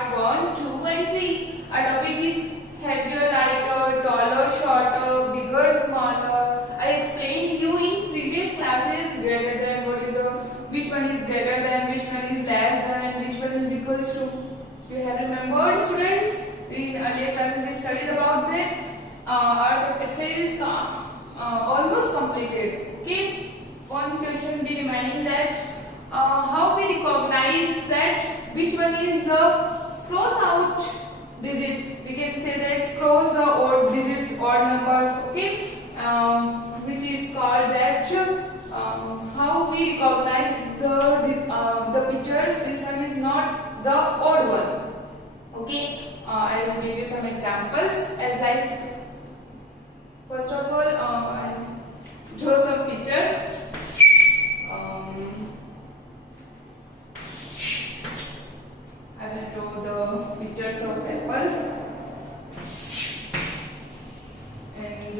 part 1, 2 and 3. Our topic is heavier, lighter, taller, shorter, bigger, smaller. I explained you in previous classes greater than, which one is greater than, which one is less than, and which one is equals to. You have remembered, students? In earlier classes we studied about that. Our exercise is almost completed. Okay. One question be reminding that how we recognize that which one is the cross out digit. We can say that cross the odd digits, odd numbers. Okay. Which is called that how we recognize the pictures. This one is not the odd one. Okay. I will give you some examples as like. First of all, I'll draw some pictures. I will draw the pictures of apples and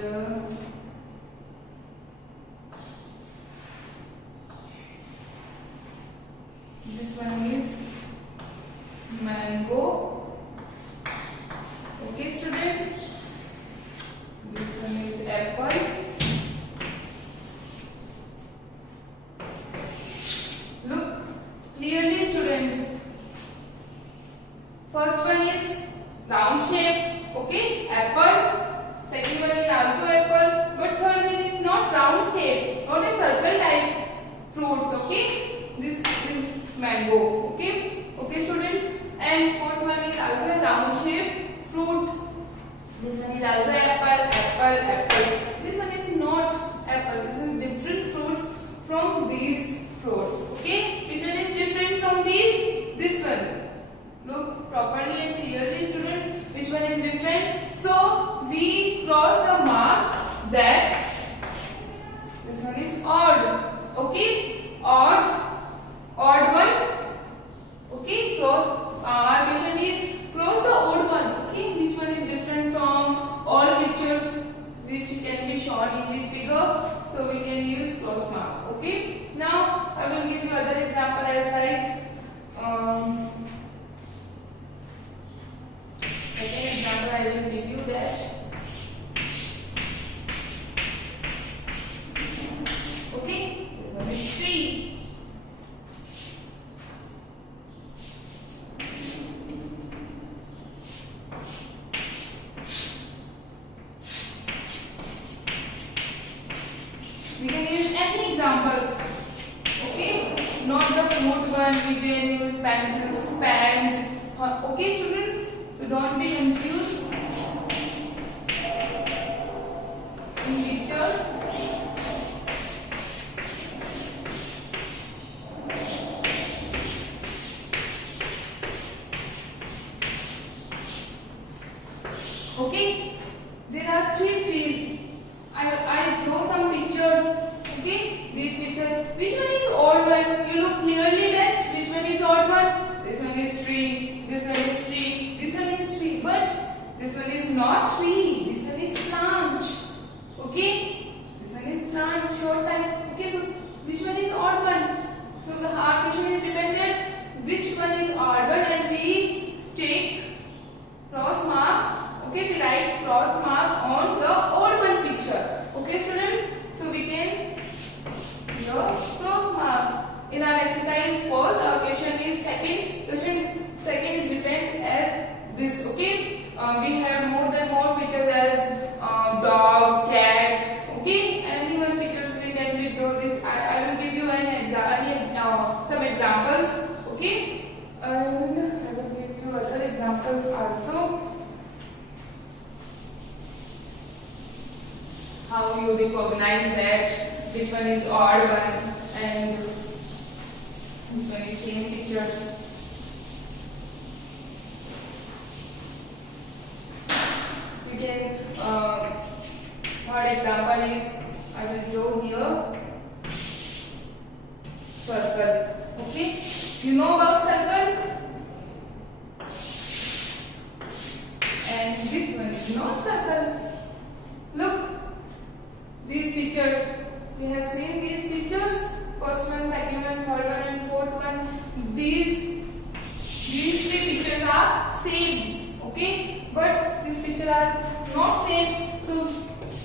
this one is mango. Okay, students. This one is apple. Look clearly, students. First one is round shape. Okay, apple. Second one is also apple. But third one is not round shape, not a circle type fruits. Okay, this is mango. Okay, okay, students. And fourth one is also a round shape fruit. This one is also apple. This one is not apple. This is different fruits from these fruits. Okay, which one is different from these? This one. Look properly and clearly, student. Which one is different? So we cross the mark that this one is odd. Okay, odd one. Okay, cross. Our question is cross the odd one. Okay, which one is different from all pictures which can be shown in this figure? So we can use cross mark. Okay. Now I will give you other example as like second example I will give you that. Okay. This one is tree. We can use any examples, okay? Not the fruit one. We can use pencils, pens. Okay, students. So don't be confused in pictures. Okay. There are three trees. I draw some pictures. Okay, these pictures. Which one is odd one? You look clearly that which one is odd one. This one is tree. This one is tree. This one is tree. But this one is not tree. This one is plant. Okay, this one is plant. Short type. Okay, so which one is odd one? So our question is dependent. Which one is odd one, and we take cross mark. Okay, we write cross mark on the odd one picture. Okay, students. So we can the cross mark. In our exercise first, our question is second. Question second is depends as this. Okay. We have more pictures as dog, cat. Okay. Any one pictures we can be draw this. I will give you some examples. Okay. And I will give you other examples also. How you recognize that which one is odd one and which one is same pictures. You can third example is I will draw here circle. Okay, you know about circle, and this one is not circle. Look. These pictures, we have seen these pictures. First one, second one, third one, and fourth one. These three pictures are same. Okay, but this picture are not same. So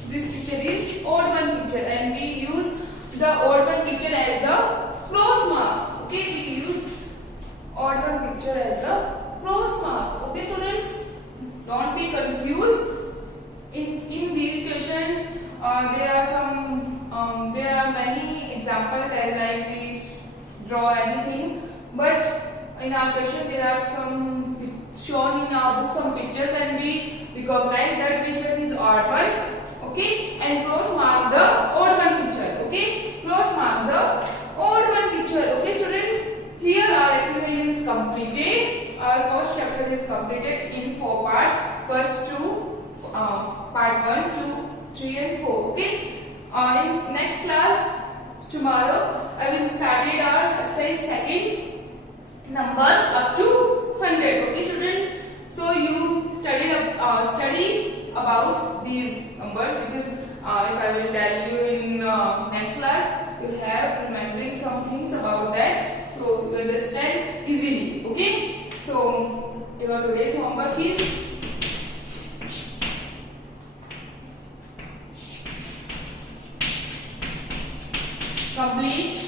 this picture is odd one picture, and we use the odd one picture as the cross mark. Okay, we use odd one picture as the cross mark. Okay, students, don't be confused. In these questions, there are many examples as like we draw anything, but in our question there are some shown in our book some pictures, and we recognize that which one is odd one. Okay, and cross mark the odd one picture. Okay, cross mark the odd one picture. Okay, students, here our exercise is completed. Our first chapter is completed in 4 parts. First two, part 1, 2, 3 and 4. Okay, in next class tomorrow I will study our exercise second, numbers up to 100. Okay, students, so you study about these numbers, because if I will tell you in next class, you have remembering some things about that, so you understand easily. Okay, so your today's homework is complete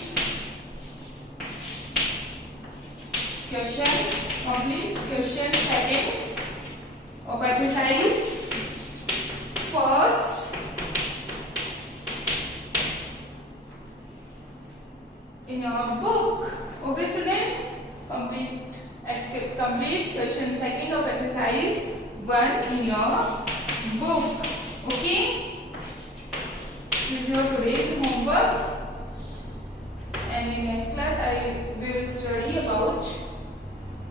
question second of exercise first in your book. Okay, student, complete question second of exercise 1 in your book. Okay, this is your today's homework, and in next class I will study about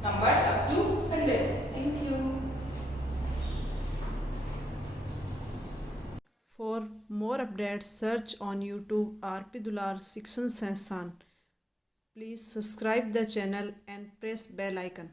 numbers up to 100. Thank you. For more updates, search on YouTube RP Dular Section Sansan. Please subscribe the channel and press bell icon.